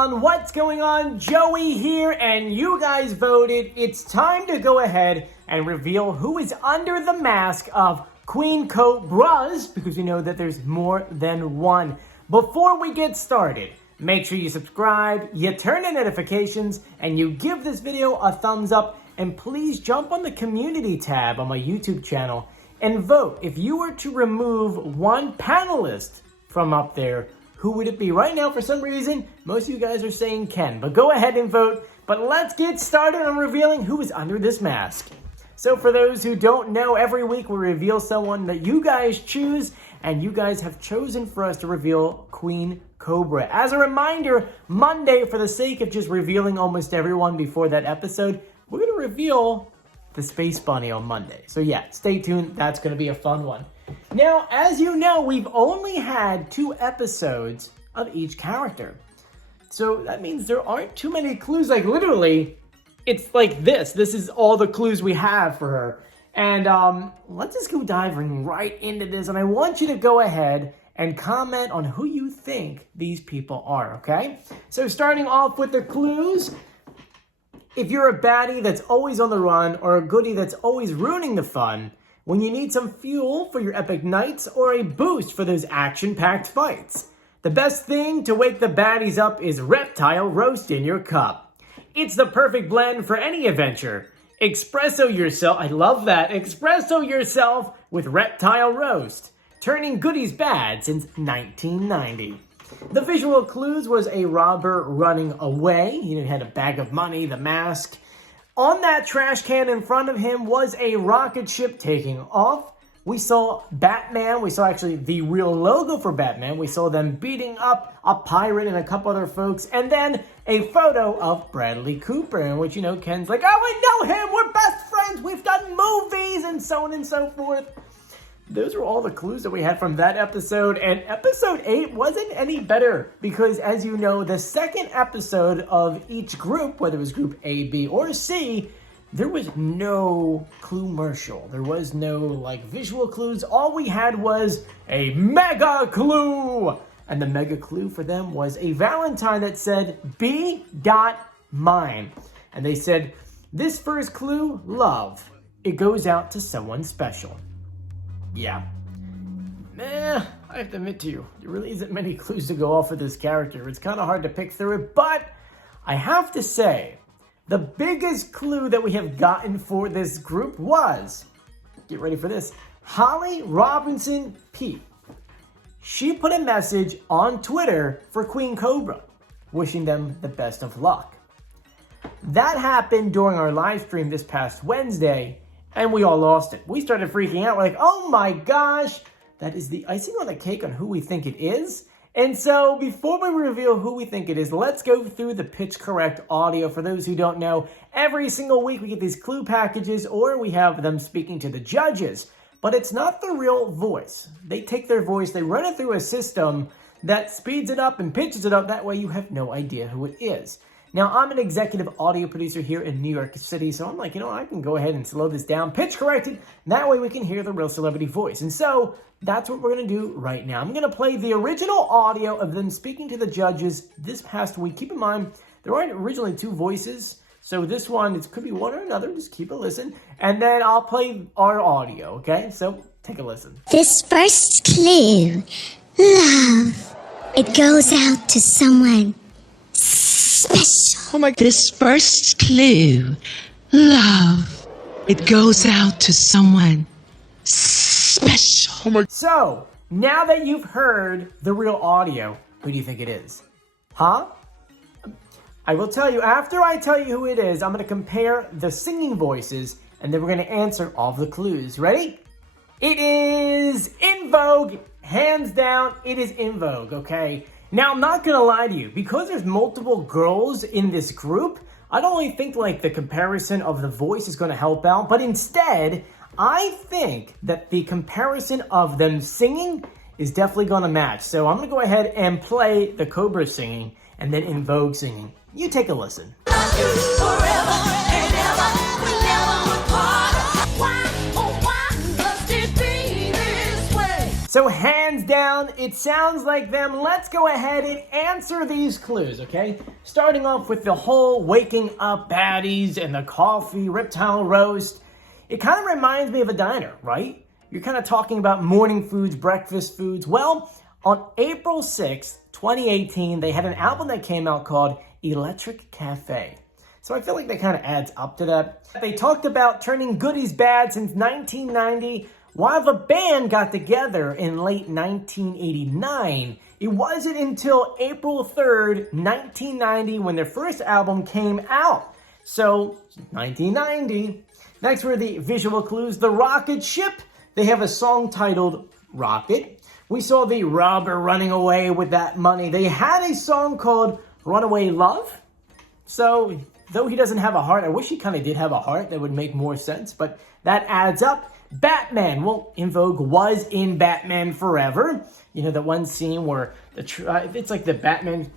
on? What's going on? Joey here, and you guys voted. It's time to go ahead and reveal who is under the mask of Queen Cobra's, because we know that there's more than one. Before we get started, make sure you subscribe, you turn on notifications, and you give this video a thumbs up, and please jump on the community tab on my YouTube channel and vote. If you were to remove one panelist from up there, who would it be? Right now, for some reason, most of you guys are saying Ken, but go ahead and vote. But let's get started on revealing who is under this mask. So for those who don't know, every week we reveal someone that you guys choose, and you guys have chosen for us to reveal Queen Cobra. As a reminder, Monday, for the sake of just revealing almost everyone before that episode, we're going to reveal the Space Bunny on Monday. So yeah, stay tuned. That's going to be a fun one. Now, as you know, we've only had 2 episodes of each character. So that means there aren't too many clues. Like, literally, it's like this. This is all the clues we have for her. And let's just go diving right into this. And I want you to go ahead and comment on who you think these people are, okay? So starting off with the clues, if you're a baddie that's always on the run or a goodie that's always ruining the fun, when you need some fuel for your epic nights or a boost for those action-packed fights, the best thing to wake the baddies up is reptile roast in your cup. It's the perfect blend for any adventure. Espresso yourself, I love that, espresso yourself with reptile roast, turning goodies bad since 1990. The visual clues was a robber running away. He had a bag of money, the mask. On that trash can in front of him was a rocket ship taking off. We saw Batman. We saw actually the real logo for Batman. We saw them beating up a pirate and a couple other folks. And then a photo of Bradley Cooper, in which, Ken's like, oh, I know him. We're best friends. We've done movies and so on and so forth. Those were all the clues that we had from that episode, and episode 8 wasn't any better because, as you know, the second episode of each group, whether it was group A, B, or C, there was no clue-mercial. There was no, visual clues. All we had was a mega clue, and the mega clue for them was a Valentine that said, B.mine. And they said, this first clue, love. It goes out to someone special. Yeah. I have to admit to you, there really isn't many clues to go off of this character. It's kind of hard to pick through it, but I have to say, the biggest clue that we have gotten for this group was, get ready for this, Holly Robinson P. She put a message on Twitter for Queen Cobra, wishing them the best of luck. That happened during our live stream this past Wednesday, and we all lost it. We started freaking out. We're like, oh my gosh, that is the icing on the cake on who we think it is. And so before we reveal who we think it is, let's go through the pitch correct audio. For those who don't know, every single week we get these clue packages, or we have them speaking to the judges. But it's not the real voice. They take their voice, they run it through a system that speeds it up and pitches it up. That way you have no idea who it is. Now, I'm an executive audio producer here in New York City, so I'm like, I can go ahead and slow this down, pitch correct it, that way we can hear the real celebrity voice. And so, that's what we're going to do right now. I'm going to play the original audio of them speaking to the judges this past week. Keep in mind, there aren't originally 2 voices, so this one, it could be one or another, just keep a listen. And then I'll play our audio, okay? So, take a listen. This first clue, love, it goes out to someone special. Oh my, this first clue, love, it goes out to someone special. Oh my. So, now that you've heard the real audio, who do you think it is? Huh? I will tell you, after I tell you who it is, I'm going to compare the singing voices, and then we're going to answer all the clues. Ready? It is In Vogue. Hands down, it is In Vogue, okay? Now, I'm not going to lie to you. Because there's multiple girls in this group, I don't really think, the comparison of the voice is going to help out. But instead, I think that the comparison of them singing is definitely going to match. So I'm going to go ahead and play the Cobra singing and then In Vogue singing. You take a listen. So hands down, it sounds like them. Let's go ahead and answer these clues, okay? Starting off with the whole waking up baddies and the coffee, reptile roast. It kind of reminds me of a diner, right? You're kind of talking about morning foods, breakfast foods. Well, on April 6th, 2018, they had an album that came out called Electric Cafe. So I feel like that kind of adds up to that. They talked about turning goodies bad since 1990. While the band got together in late 1989, it wasn't until April 3rd, 1990 when their first album came out. So, 1990. Next were the visual clues. The rocket ship. They have a song titled Rocket. We saw the robber running away with that money. They had a song called Runaway Love. So, though he doesn't have a heart, I wish he kind of did have a heart. That would make more sense, but that adds up. Batman. Well, In Vogue was in Batman Forever. You know, that one scene where it's like the Batman,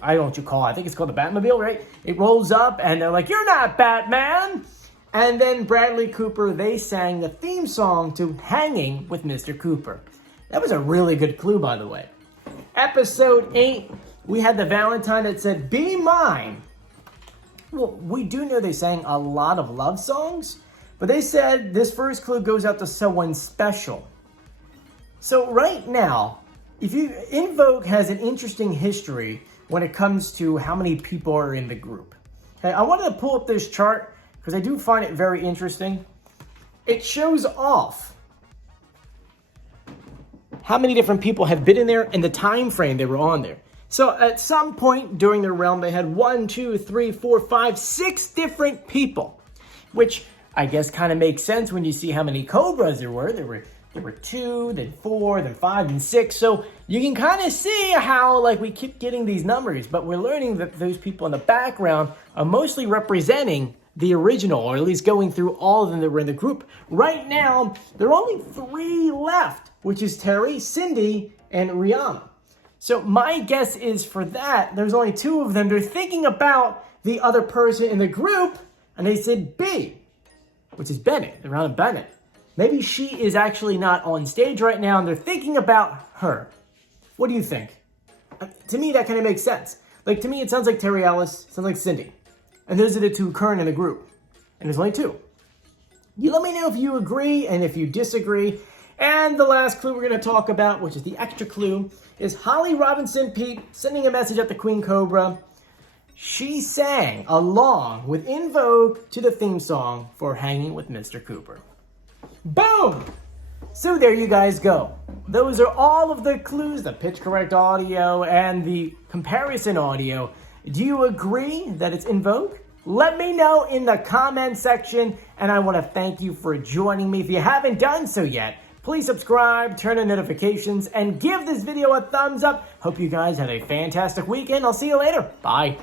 I don't know what you call it. I think it's called the Batmobile, right? It rolls up and they're like, "You're not Batman." And then Bradley Cooper, they sang the theme song to Hanging with Mr. Cooper. That was a really good clue, by the way. Episode 8, we had the Valentine that said, "Be mine." Well, we do know they sang a lot of love songs, but they said this first clue goes out to someone special. So right now, In Vogue has an interesting history when it comes to how many people are in the group. Okay, I wanted to pull up this chart because I do find it very interesting. It shows off how many different people have been in there and the time frame they were on there. So at some point during their realm, they had 1, 2, 3, 4, 5, 6 different people, which I guess kind of makes sense when you see how many Cobras there were. There were 2, then 4, then 5, then 6. So you can kind of see how like we keep getting these numbers, but we're learning that those people in the background are mostly representing the original, or at least going through all of them that were in the group. Right now, there are only 3 left, which is Terry, Cindy, and Rihanna. So my guess is for that, there's only 2 of them. They're thinking about the other person in the group, and they said B, which is Bennett, Rihanna Bennett. Maybe she is actually not on stage right now, and they're thinking about her. What do you think? To me, that kind of makes sense. Like, to me, it sounds like Terry Ellis, sounds like Cindy. And those are the 2 current in the group. And there's only 2. You let me know if you agree and if you disagree. And the last clue we're going to talk about, which is the extra clue, is Holly Robinson Peete sending a message at the Queen Cobra. She sang along with In Vogue to the theme song for Hanging with Mr. Cooper. Boom! So there you guys go. Those are all of the clues, the pitch correct audio and the comparison audio. Do you agree that it's In Vogue? Let me know in the comment section, and I want to thank you for joining me. If you haven't done so yet, please subscribe, turn on notifications, and give this video a thumbs up. Hope you guys had a fantastic weekend. I'll see you later. Bye.